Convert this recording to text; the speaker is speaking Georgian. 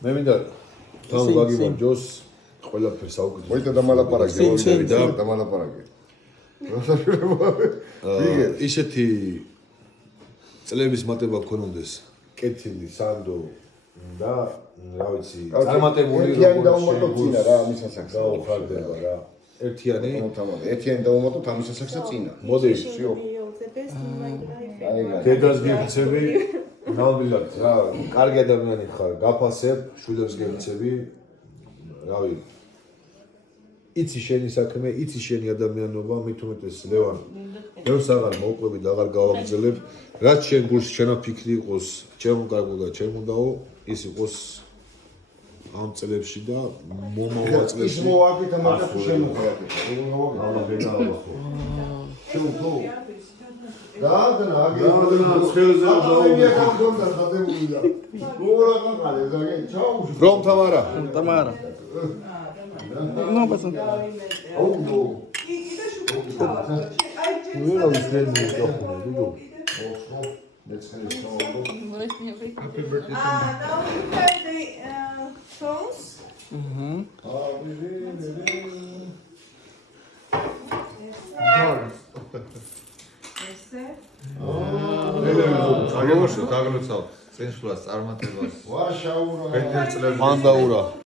მე მინდა თან გაგიმარჯოს ყველაფერს აუკეთოს. მოიცა დამალაპარაკე, დამალაპარაკე. ისეთი წლების მატება გქონდეს კეთილი, სანდო და რა ვიცი, წარმატებული ერთიანი დავუმატოთ წინა რა ამის ასაკს. გაუხარდება რა. ერთიანი დავუმატოთ ამის ასაკსა წინა. მოდი. აი დედას გექცევი, ნამდვილად რა, კარგი ადამიანი ხარ, გაფასებ, შვილებს გექცევი, რავი. იცი შენი საქმე, იცი შენი ადამიანობა, მით უმეტეს ლევან. ბევრს აღარ მოვყვები და აღარ გავაგრძელებ. რაც შენ გულში შენაფიქრი იყოს, ჩემო კარგო და ჩემოდაო, ის იყოს ამ წლებში და მომავალ წლებში. ის მოვაგეთ ამას შემოხერხეთ. ამა ვენაობა. შემო. დაადნა აგე. ცხელზე ამია გამონდა დადებულია. მოვარაგან ყალე ზაგე. ჩაუ. რომ თამარა. Tamara. No pasa. აუ ნო. ვერა ვისმენი მოხდა დუდო. Let's finish. Now you have the songs. აგებოშო დაგლოცავთ წინსვლას წარმატებას ვაშაურა. მანდაურა